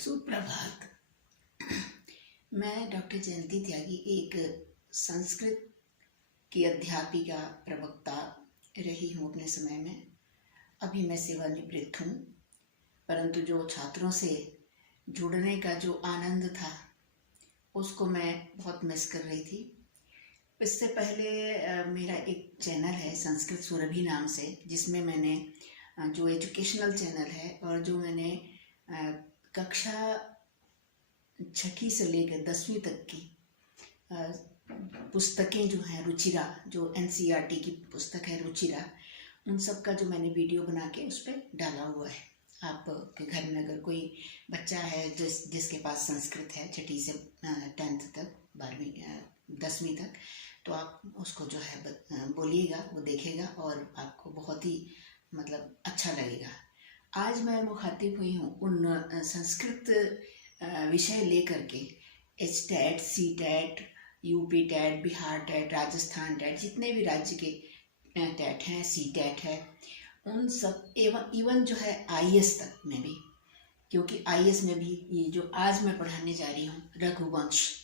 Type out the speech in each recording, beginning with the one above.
सुप्रभात। मैं डॉक्टर जयंती त्यागी एक संस्कृत की अध्यापिका प्रवक्ता रही हूँ अपने समय में। अभी मैं सेवानिवृत्त हूँ, परंतु जो छात्रों से जुड़ने का जो आनंद था उसको मैं बहुत मिस कर रही थी। इससे पहले मेरा एक चैनल है संस्कृत सुरभि नाम से, जिसमें मैंने जो एजुकेशनल चैनल है और जो मैंने कक्षा 6वीं से लेकर 10वीं तक की पुस्तकें जो हैं रुचिरा, जो NCERT की पुस्तक है रुचिरा, उन सब का जो मैंने वीडियो बना के उस पर डाला हुआ है। आपके घर में अगर कोई बच्चा है जिसके पास संस्कृत है 6वीं से 10th तक, 12वीं 10वीं तक, तो आप उसको जो है बोलिएगा, वो देखेगा और आपको बहुत ही अच्छा लगेगा। आज मैं मुखातिब हुई हूँ उन संस्कृत विषय लेकर के HTET, CTET, UP TET, Bihar TET, Rajasthan TET, जितने भी राज्य के TET हैं, CTET है, उन सब इवन जो है IAS तक में भी, क्योंकि IAS में भी ये जो आज मैं पढ़ाने जा रही हूँ रघुवंश,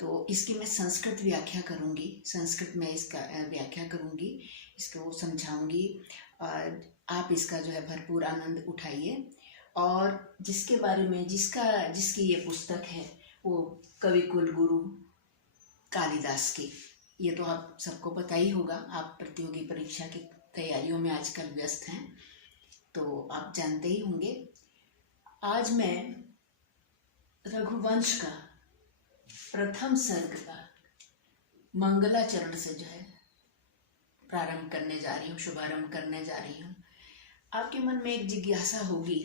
तो इसकी मैं संस्कृत व्याख्या करूँगी, संस्कृत में इसका व्याख्या करूँगी, इसको समझाऊँगी। आप इसका जो है भरपूर आनंद उठाइए। और जिसके बारे में जिसकी ये पुस्तक है वो कवि कुलगुरु कालिदास की, ये तो आप सबको पता ही होगा। आप प्रतियोगी परीक्षा की तैयारियों में आजकल व्यस्त हैं तो आप जानते ही होंगे। आज मैं रघुवंश का प्रथम सर्ग का मंगलाचरण से जो है प्रारंभ करने जा रही हूँ, शुभारंभ करने जा रही हूँ। आपके मन में एक जिज्ञासा होगी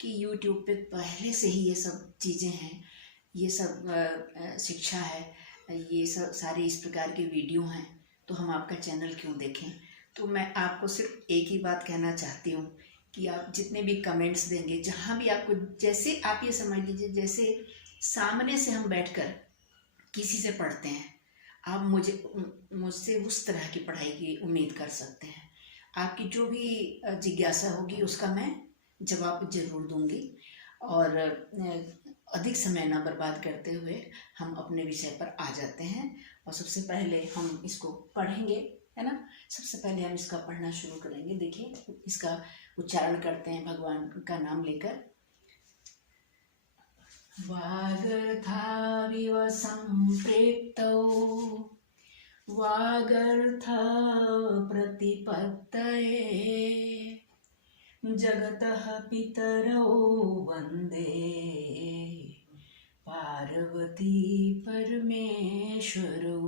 कि YouTube पे पहले से ही ये सब चीज़ें हैं, ये सब शिक्षा है, ये सब सारे इस प्रकार के वीडियो हैं, तो हम आपका चैनल क्यों देखें। तो मैं आपको सिर्फ एक ही बात कहना चाहती हूँ कि आप जितने भी कमेंट्स देंगे, जहाँ भी आपको, जैसे आप ये समझ लीजिए जैसे सामने से हम बैठकर किसी से पढ़ते हैं, आप मुझसे उस तरह की पढ़ाई की उम्मीद कर सकते हैं। आपकी जो भी जिज्ञासा होगी उसका मैं जवाब जरूर दूंगी। और अधिक समय ना बर्बाद करते हुए हम अपने विषय पर आ जाते हैं। और सबसे पहले हम इसको पढ़ेंगे, है ना। सबसे पहले हम इसका पढ़ना शुरू करेंगे। देखिए, इसका उच्चारण करते हैं भगवान का नाम लेकर। वागर्थाविव सम्प्रेक्तौ वागर्थ प्रतिपत्तये जगतः पितरौ वन्दे पार्वती परमेश्वरौ।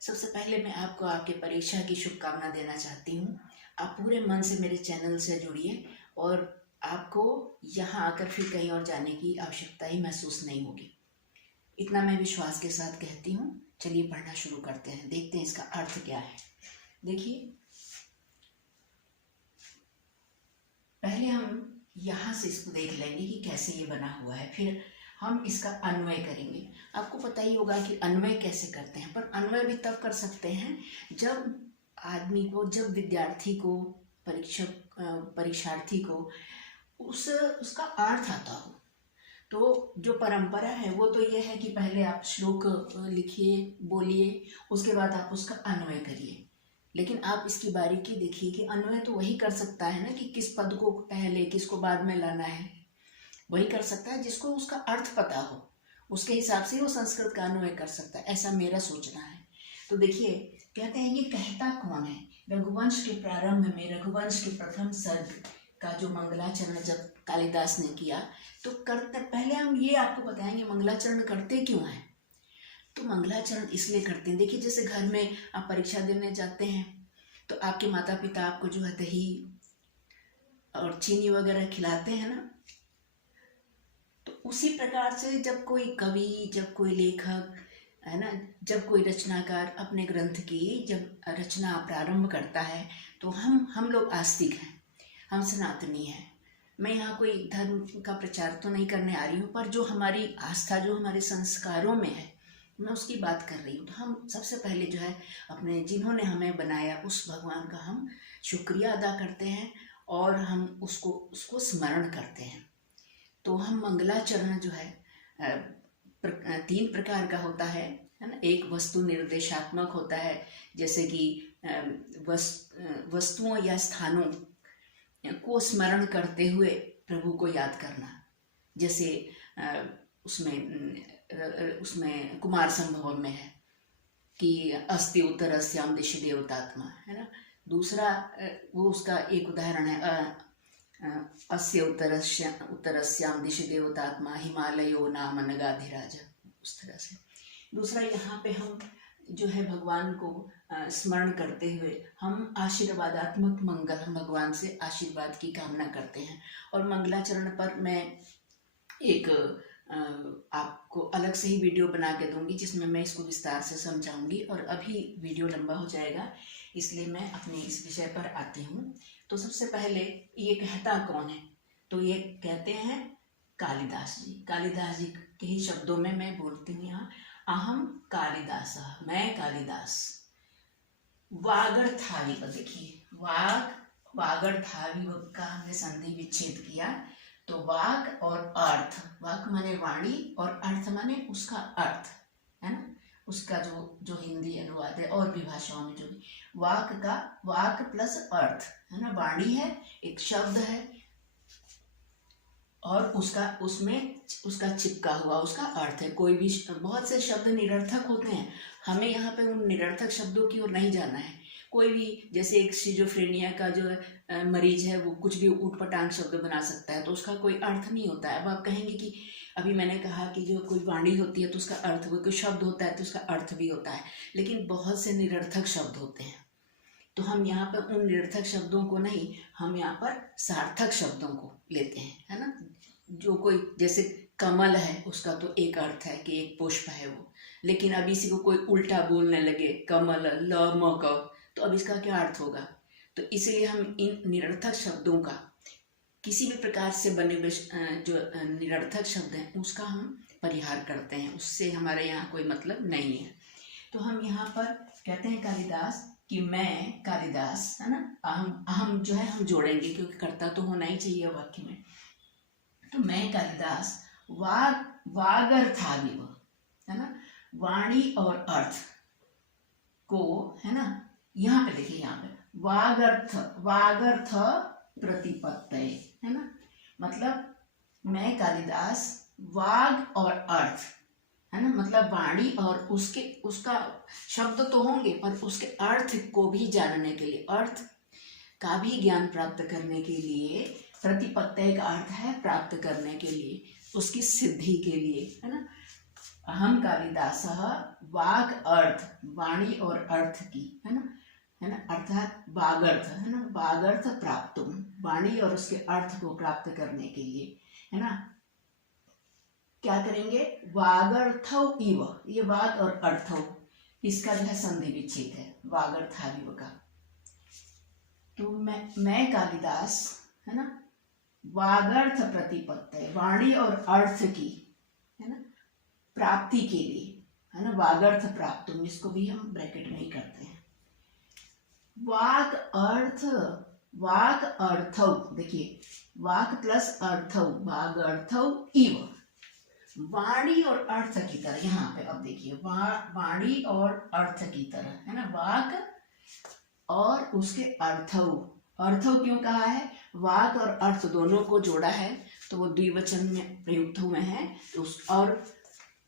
सबसे पहले मैं आपको आपके परीक्षा की शुभकामना देना चाहती हूँ। आप पूरे मन से मेरे चैनल से जुड़िए और आपको यहाँ आकर फिर कहीं और जाने की आवश्यकता ही महसूस नहीं होगी। इतना मैं विश्वास के साथ कहती हूँ। चलिए पढ़ना शुरू करते हैं, देखते हैं इसका अर्थ क्या है। देखिए, पहले हम यहाँ से इसको देख लेंगे कि कैसे ये बना हुआ है, फिर हम इसका अन्वय करेंगे। आपको पता ही होगा कि अन्वय कैसे करते हैं, पर अन्वय भी तब कर सकते हैं जब विद्यार्थी को, परीक्षार्थी को उसका अर्थ आता हो। तो जो परंपरा है वो तो ये है कि पहले आप श्लोक लिखिए, बोलिए, उसके बाद आप उसका अन्वय करिए। लेकिन आप इसकी बारीकी देखिए कि अन्वय तो वही कर सकता है ना, कि किस पद को पहले किसको बाद में लाना है, वही कर सकता है जिसको उसका अर्थ पता हो। उसके हिसाब से वो संस्कृत का अन्वय कर सकता है, ऐसा मेरा सोचना है। तो देखिए, कहते हैं ये कहता कौन है। रघुवंश के प्रारंभ में, रघुवंश के प्रथम सर्ग का जो मंगलाचरण जब कालिदास ने किया, तो करते पहले हम ये आपको बताएंगे मंगलाचरण करते क्यों हैं। तो मंगलाचरण इसलिए करते हैं, देखिए जैसे घर में आप परीक्षा देने जाते हैं तो आपके माता पिता आपको जो है दही और चीनी वगैरह खिलाते हैं ना। तो उसी प्रकार से जब कोई कवि, जब कोई लेखक, है ना, जब कोई रचनाकार अपने ग्रंथ की जब रचना प्रारंभ करता है, तो हम लोग आस्तिक हैं, हम सनातनी हैं। मैं यहाँ कोई धर्म का प्रचार तो नहीं करने आ रही हूँ, पर जो हमारी आस्था, जो हमारे संस्कारों में है, मैं उसकी बात कर रही हूँ। तो हम सबसे पहले जो है अपने, जिन्होंने हमें बनाया, उस भगवान का हम शुक्रिया अदा करते हैं और हम उसको स्मरण करते हैं। तो हम मंगलाचरण जो है 3 प्रकार का होता है ना। एक वस्तु निर्देशात्मक होता है, जैसे कि वस्तुओं या स्थानों को स्मरण करते हुए प्रभु को याद करना। जैसे उसमें कुमार संभव में है कि अस्ति उत्तरस्याम दिशि देवतात्मा, है ना। दूसरा वो उसका एक उदाहरण है अस्य उत्तरस्याम दिशि देवतात्मा हिमालयो नाम नगाधिराज, उस तरह से। दूसरा यहाँ पे हम जो है भगवान को स्मरण करते हुए हम आशीर्वादात्मक मंगल, हम भगवान से आशीर्वाद की कामना करते हैं। और मंगलाचरण पर मैं एक आपको अलग से ही वीडियो बना के दूंगी, जिसमें मैं इसको विस्तार से समझाऊंगी, और अभी वीडियो लंबा हो जाएगा, इसलिए मैं अपने इस विषय पर आती हूँ। तो सबसे पहले ये कहता कौन है? तो ये कहते हैं कालिदास जी। कालिदास जी के ही शब्दों में मैं बोलती हूँ यहाँ, अहम कालिदास, मैं कालिदास। वागर्थाविव, देखिए वागर्थाविव का हमने संधि विच्छेद किया, तो वाग और अर्थ, वाक माने वाणी और अर्थ माने उसका अर्थ, है ना। उसका जो हिंदी अनुवाद है और भी भाषाओं में जो भी, वाक प्लस अर्थ, है ना। वाणी है, एक शब्द है, और उसका चिपका हुआ उसका अर्थ है। कोई भी बहुत से शब्द निरर्थक होते हैं, हमें यहाँ पे उन निरर्थक शब्दों की ओर नहीं जाना है। कोई भी, जैसे एक सिजोफ्रेनिया का जो मरीज है, वो कुछ भी ऊटपटांग शब्द बना सकता है, तो उसका कोई अर्थ नहीं होता है। अब आप कहेंगे कि अभी मैंने कहा कि जो कोई वाणी होती है तो उसका अर्थ, वो कोई शब्द होता है तो उसका अर्थ भी होता है, लेकिन बहुत से निरर्थक शब्द होते हैं। तो हम यहाँ पर उन निरर्थक शब्दों को नहीं, हम यहाँ पर सार्थक शब्दों को लेते हैं, है ना। जो कोई, जैसे कमल है, उसका तो एक अर्थ है कि एक पुष्प है वो, लेकिन अब इसी को कोई उल्टा बोलने लगे, कमल ल म क, तो अब इसका क्या अर्थ होगा? तो इसलिए हम इन निरर्थक शब्दों का, किसी भी प्रकार से बने हुए जो निरर्थक शब्द हैं, उसका हम परिहार करते हैं, उससे हमारे यहाँ कोई मतलब नहीं है। तो हम यहाँ पर कहते हैं कालिदास कि मैं कालिदास, है ना। अहम जो है हम जोड़ेंगे, क्योंकि कर्ता तो होना ही चाहिए वाक्य में। तो मैं कालिदास वागर्थाविव, है ना, वाणी और अर्थ को, है ना, यहाँ पे देखिए, यहाँ पे वागर्थ प्रतिपत्तये, है ना। मतलब मैं कालिदास वाग और अर्थ, है ना, मतलब वाणी और उसका शब्द तो होंगे, पर उसके अर्थ को भी जानने के लिए, अर्थ का भी ज्ञान प्राप्त करने के लिए, प्रतिपत्तय का अर्थ है प्राप्त करने के लिए, उसकी सिद्धि के लिए, है ना। अहम कालिदास वाग अर्थ, वाणी और अर्थ की, है ना, अर्थात वागर्थ, है ना, वागर्थ प्राप्त, वाणी और उसके अर्थ को प्राप्त करने के लिए, है ना, क्या करेंगे? वागर्थव इव, ये वाग और अर्थव, इसका जो है संधि विच्छेद है, वागर्थाविव का। तो मैं कालिदास, है ना, वागर्थ प्रतिपत्तये, वाणी और अर्थ की, है ना, प्राप्ति के लिए, है ना, वागर्थ प्राप्त, इसको भी हम ब्रैकेट में ही करते हैं। वाक अर्थव, देखिए वाक प्लस अर्थव, वाग अर्थव इव, वाणी और अर्थ की तरह। यहाँ पे अब देखिए, वाणी और अर्थ की तरह, है ना, वाक और उसके अर्थव। अर्थव क्यों कहा है? वाक और अर्थ दोनों को जोड़ा है, तो वो द्विवचन में प्रयुक्त हुए हैं, तो और,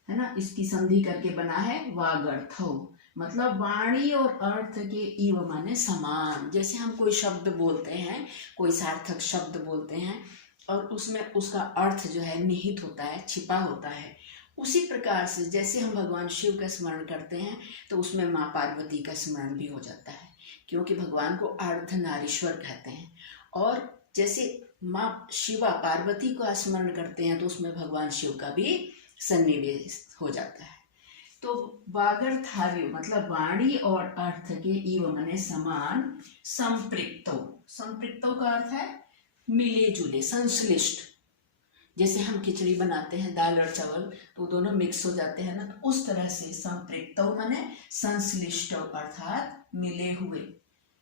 है ना, इसकी संधि करके बना है वागर्थव। मतलब वाणी और अर्थ के इव माने समान। जैसे हम कोई शब्द बोलते हैं, कोई सार्थक शब्द बोलते हैं, और उसमें उसका अर्थ जो है निहित होता है, छिपा होता है, उसी प्रकार से जैसे हम भगवान शिव का स्मरण करते हैं, तो उसमें माँ पार्वती का स्मरण भी हो जाता है, क्योंकि भगवान को अर्धनारीश्वर कहते हैं। और जैसे माँ शिवा पार्वती को स्मरण करते हैं, तो उसमें भगवान शिव का भी सन्निवेश हो जाता है। तो वागर्थाविव मतलब वाणी और अर्थ के इव माने समान, संपृक्तो, संपृक्तो का अर्थ है मिले जुले, संश्लिष्ट। जैसे हम खिचड़ी बनाते हैं, दाल और चावल, तो दोनों मिक्स हो जाते हैं ना, तो उस तरह से संपृक्तो माने संश्लिष्ट, अर्थात मिले हुए,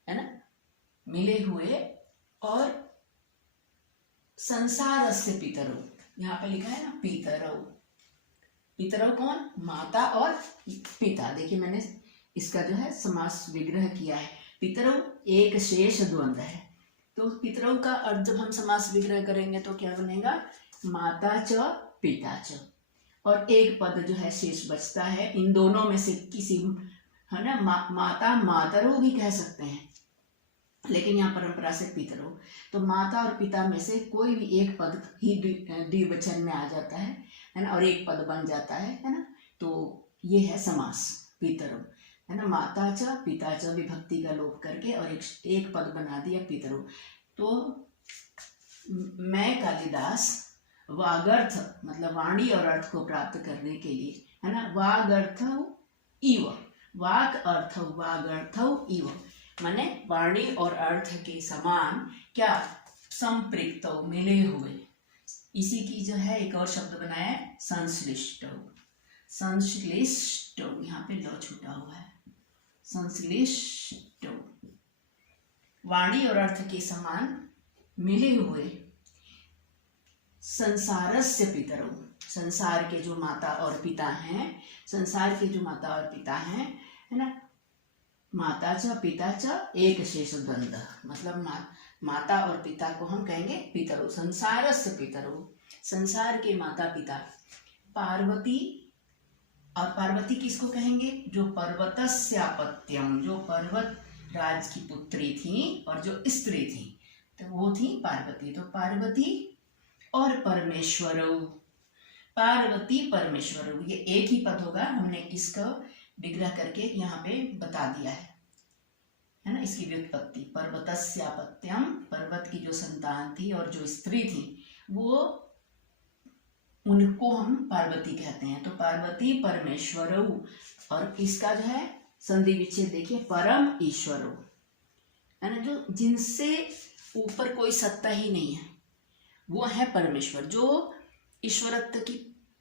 है ना, मिले हुए। और संसारस्य पितरो, यहाँ पे लिखा है ना पितरौ। पितरौ कौन? माता और पिता। देखिए मैंने इसका जो है समास विग्रह किया है। पितरौ एक शेष द्वंद्व है, तो पितरौ का अर्थ जब हम समास विग्रह करेंगे तो क्या बनेगा? माता च पिता च, और एक पद जो है शेष बचता है। इन दोनों में से किसी, है ना, माता मातरौ भी कह सकते हैं, लेकिन यहाँ परंपरा से पितरौ। तो माता और पिता में से कोई भी एक पद ही द्विवचन में आ जाता है ना, और एक पद बन जाता है ना। तो ये है समास पितरौ, है ना। माता च पिता च विभक्ति का लोप करके और एक पद बना दिया पितरौ। तो मैं कालिदास वागर्थ मतलब वाणी और अर्थ को प्राप्त करने के लिए, है ना, वागर्थ इव, वाक अर्थ वागर्थ इव, माने वाणी और अर्थ के समान क्या? संपृक्त, मिले हुए। इसी की जो है एक और शब्द बनाया है संश्लिष्ट। संश्लिष्ट, यहाँ पे ल छूटा हुआ है, संश्लिष्ट, वाणी और अर्थ के समान मिले हुए। संसारस्य पितरौ, संसार के जो माता और पिता हैं, संसार के जो माता और पिता हैं, है ना। माता च पिता च एक शेष द्वंद्व, मतलब माता और पिता को हम कहेंगे पितरौ। संसारस्य पितरौ, संसार के माता पिता। पार्वती, और पार्वती किसको कहेंगे? जो पर्वतस्यापत्यम, जो पर्वत राज की पुत्री थी और जो स्त्री थी, तो वो थी पार्वती। तो पार्वती और परमेश्वरौ, पार्वती परमेश्वरौ, ये एक ही पद होगा। हमने इसका विग्रह करके यहाँ पे बता दिया है ना, इसकी व्युत्पत्ति। पर्वतस्यापत्यम, पर्वत की जो संतान थी और जो स्त्री थी, वो उनको हम पार्वती कहते हैं। तो पार्वती परमेश्वरौ, और इसका जो है संधि विच्छेद देखिए, परम ईश्वरौ, है ना, जो जिनसे ऊपर कोई सत्ता ही नहीं है, वो है परमेश्वर। जो ईश्वरत्व की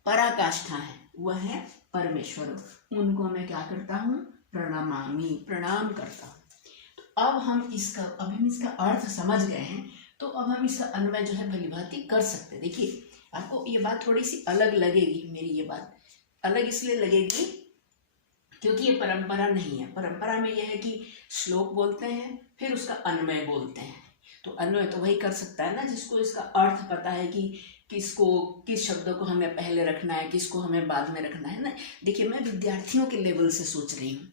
पराकाष्ठा है, वह है परमेश्वर। उनको मैं क्या करता हूँ? प्रणमामि, प्रणाम करता हूँ। तो अब हम इसका अर्थ समझ गए हैं, तो अब हम इसका अन्वय जो है भलीभांति कर सकते हैं। देखिए आपको ये बात थोड़ी सी अलग लगेगी, मेरी ये बात अलग इसलिए लगेगी क्योंकि ये परंपरा नहीं है। परंपरा में यह है कि श्लोक बोलते हैं फिर उसका अन्वय बोलते हैं। तो अन्वय तो वही कर सकता है ना जिसको इसका अर्थ पता है कि किस शब्दों को हमें पहले रखना है, किसको हमें बाद में रखना है ना। देखिए मैं विद्यार्थियों के लेवल से सोच रही हूँ,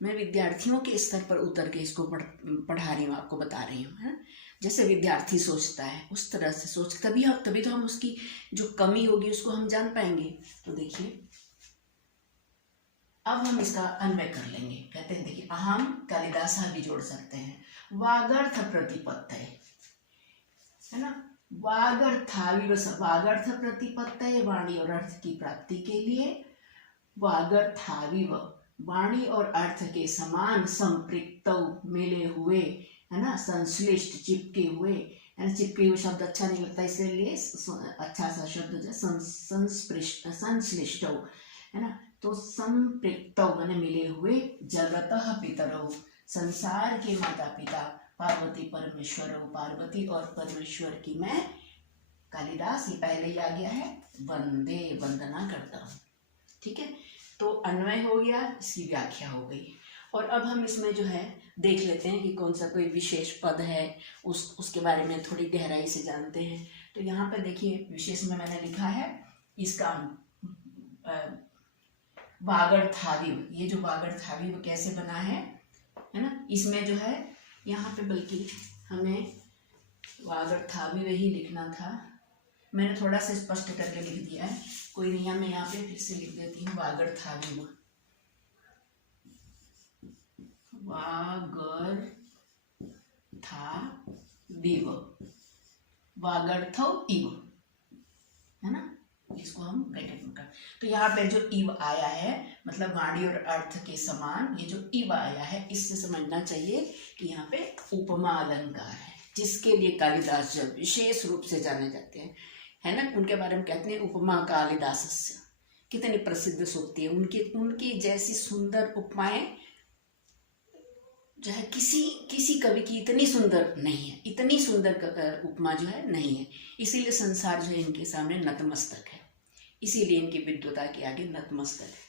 मैं विद्यार्थियों के स्तर पर उतर के इसको पढ़ा रही हूँ, आपको बता रही हूँ, है। जैसे विद्यार्थी सोचता है उस तरह से सोच, तभी तो हम उसकी जो कमी होगी उसको हम जान पाएंगे। तो देखिए अब हम इसका अन्वय कर लेंगे। कहते हैं देखिए, अहम कालिदास भी जोड़ सकते हैं। वागर्थ प्रतिपत्तये, है ना, वागर्थ प्रतिपत्तये, वाणी और अर्थ की प्राप्ति के लिए। वागर्थाविव, वाणी और अर्थ के समान। संपृक्तौ, मिले हुए, है ना। संश्लिष्ट, चिपके हुए, है ना। चिपके हुए शब्द अच्छा नहीं लगता, इसलिए अच्छा सा शब्द जो संश्लिष्टौ, है ना। तो संपृक्तौ माने मिले हुए। जगतः पितरौ, संसार के माता पिता। पार्वती परमेश्वरौ, पार्वती और परमेश्वर की मैं कालिदास, ये पहले ही आ गया है, वंदे, वंदना करता हूँ। ठीक है, तो अन्वय हो गया, इसकी व्याख्या हो गई। और अब हम इसमें जो है देख लेते हैं कि कौन सा कोई विशेष पद है, उसके बारे में थोड़ी गहराई से जानते हैं। तो यहाँ पे देखिए विशेष में मैंने लिखा है इसका वागर्थाविव। ये जो वागर्थाविव कैसे बना है ना, इसमें जो है यहाँ पे बल्कि हमें वागर्थाविव ही लिखना था, मैंने थोड़ा सा स्पष्ट करके लिख दिया है, कोई नहीं, मैं यहाँ पे फिर से लिख देती हूँ वागर्थाविव। वागर्थाविव, वागर्थौ इव, है ना, इसको हम ब्रैकेट में कर। तो यहाँ पे जो इव आया है मतलब वाणी और अर्थ के समान, ये जो इव आया है इससे समझना चाहिए कि यहाँ पे उपमा अलंकार है, जिसके लिए कालिदास जब विशेष रूप से जाने जाते हैं, है ना। उनके बारे में कहते हैं उपमा कालिदासस्य। कितनी प्रसिद्ध सूक्ति है उनकी जैसी सुंदर उपमाएं जो है किसी किसी कवि की इतनी सुंदर नहीं है, इतनी सुंदर उपमा जो है नहीं है। इसीलिए संसार जो है इनके सामने नतमस्तक है, इसीलिए इनकी विद्वता के आगे नतमस्तक है।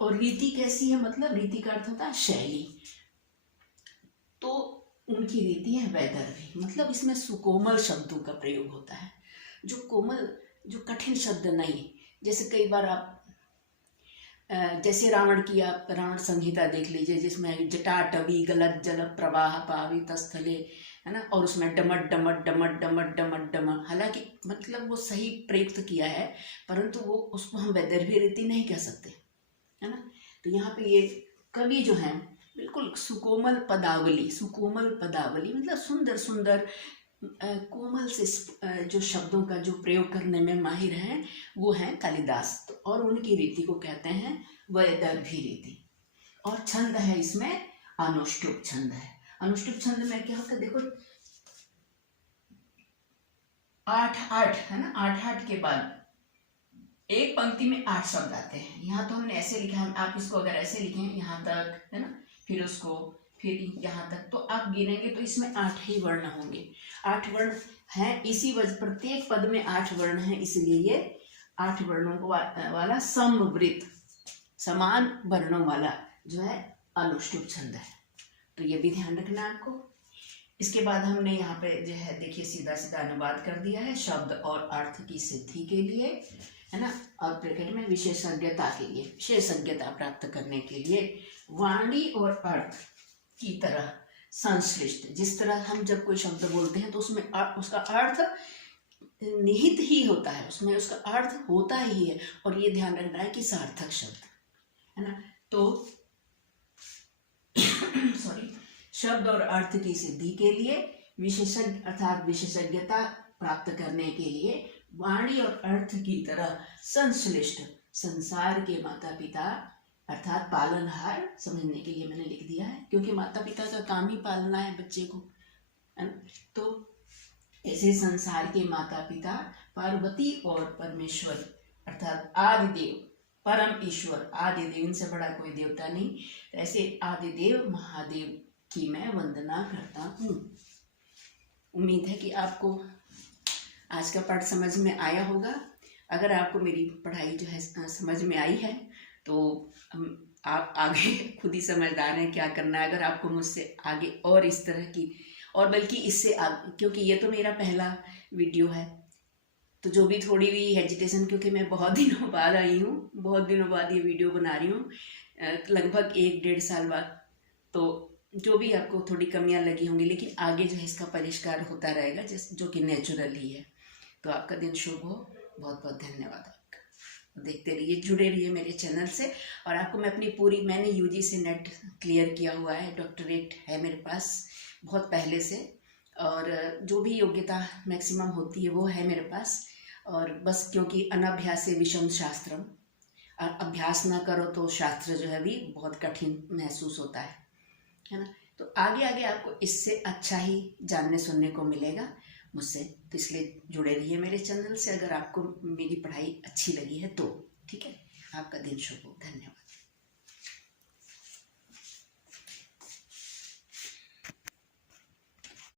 और रीति कैसी है, मतलब रीति का अर्थ होता है शैली। तो उनकी रीति है वैदर्भी, मतलब इसमें सुकोमल शब्दों का प्रयोग होता है, जो कोमल, जो कठिन शब्द नहीं। जैसे कई बार आप जैसे रावण की आप रावण संहिता देख लीजिए, जिसमें जटाटवी गलत जल प्रवाह पावित स्थले, है ना, और उसमें डमट डमट डमट डमट डमट डमट, हालांकि मतलब वो सही प्रयुक्त किया है, परंतु वो उसको हम वैदर्भी रीति नहीं कह सकते, है ना। तो यहाँ पे ये कवि जो हैं बिल्कुल सुकोमल पदावली, सुकोमल पदावली मतलब सुंदर सुंदर कोमल से जो शब्दों का जो प्रयोग करने में माहिर हैं, वो हैं कालिदास। तो और उनकी रीति को कहते हैं वैदर्भी रीति। और छंद है इसमें अनुष्टुप छंद है। अनुष्टुप छंद में क्या होता है, देखो 8-8 है ना, 8-8 के बाद एक पंक्ति में 8 शब्द आते हैं। यहाँ तो हमने ऐसे लिखा है, आप इसको अगर ऐसे लिखें यहाँ तक, है ना, फिर उसको फिर यहाँ तक, तो आप गिनेंगे तो इसमें 8 ही वर्ण होंगे। 8 वर्ण हैं, इसी वजह प्रत्येक पद में 8 वर्ण हैं, इसलिए ये 8 वर्णों को वाला समवृत, समान वर्णों वाला जो है अनुष्टुप छंद है। तो ये भी ध्यान रखना है आपको। इसके बाद हमने यहाँ पे जो है देखिए सीधा सीधा अनुवाद कर दिया है, शब्द और अर्थ की सिद्धि के लिए, है ना, और ब्रैकेट में विशेषज्ञता के लिए, विशेषज्ञता प्राप्त करने के लिए वाणी और अर्थ की तरह संश्लिष्ट। जिस तरह हम जब कोई शब्द बोलते हैं तो उसमें उसका अर्थ निहित ही होता है, उसमें उसका अर्थ होता ही है, और ये ध्यान रखना है कि सार्थक शब्द, है ना। तो सॉरी, शब्द और अर्थ की सिद्धि के लिए विशेषज्ञ अर्थात विशेषज्ञता प्राप्त करने के लिए वाणी और अर्थ की तरह संश्लिष्ट, संसार के माता पिता अर्थात पालनहार समझने के लिए मैंने लिख दिया है, क्योंकि माता पिता का काम ही पालना है बच्चे को, है ना। तो ऐसे संसार के माता पिता पार्वती और परमेश्वर अर्थात आदिदेव, परम ईश्वर आदिदेव, इनसे बड़ा कोई देवता नहीं, ऐसे आदिदेव महादेव की मैं वंदना करता हूँ। उम्मीद है कि आपको आज का पाठ समझ में आया होगा। अगर आपको मेरी पढ़ाई जो है समझ में आई है तो आप आगे खुद ही समझदार हैं क्या करना है। अगर आपको मुझसे आगे और इस तरह की, और बल्कि इससे आगे, क्योंकि ये तो मेरा पहला वीडियो है, तो जो भी थोड़ी भी हेजिटेशन, क्योंकि मैं बहुत दिनों बाद आई हूँ, बहुत दिनों बाद ये वीडियो बना रही हूँ, लगभग 1-1.5 साल बाद, तो जो भी आपको थोड़ी कमियां लगी होंगी, लेकिन आगे जो है इसका परिष्कार होता रहेगा, जो कि नेचुरल ही है। तो आपका दिन शुभ हो। बहुत बहुत धन्यवाद आपका। देखते रहिए, जुड़े रहिए मेरे चैनल से। और आपको मैं अपनी पूरी, मैंने यूजी से नेट क्लियर किया हुआ है, डॉक्टरेट है मेरे पास बहुत पहले से, और जो भी योग्यता मैक्सिमम होती है वो है मेरे पास। और बस क्योंकि अनभ्यासे विषम शास्त्रम, और अभ्यास ना करो तो शास्त्र जो है भी बहुत कठिन महसूस होता है ना। तो आगे आगे आपको इससे अच्छा ही जानने सुनने को मिलेगा मुझसे, तो इसलिए जुड़े रहिए मेरे चैनल से, अगर आपको मेरी पढ़ाई अच्छी लगी है तो। ठीक है, आपका दिन शुभ हो। धन्यवाद।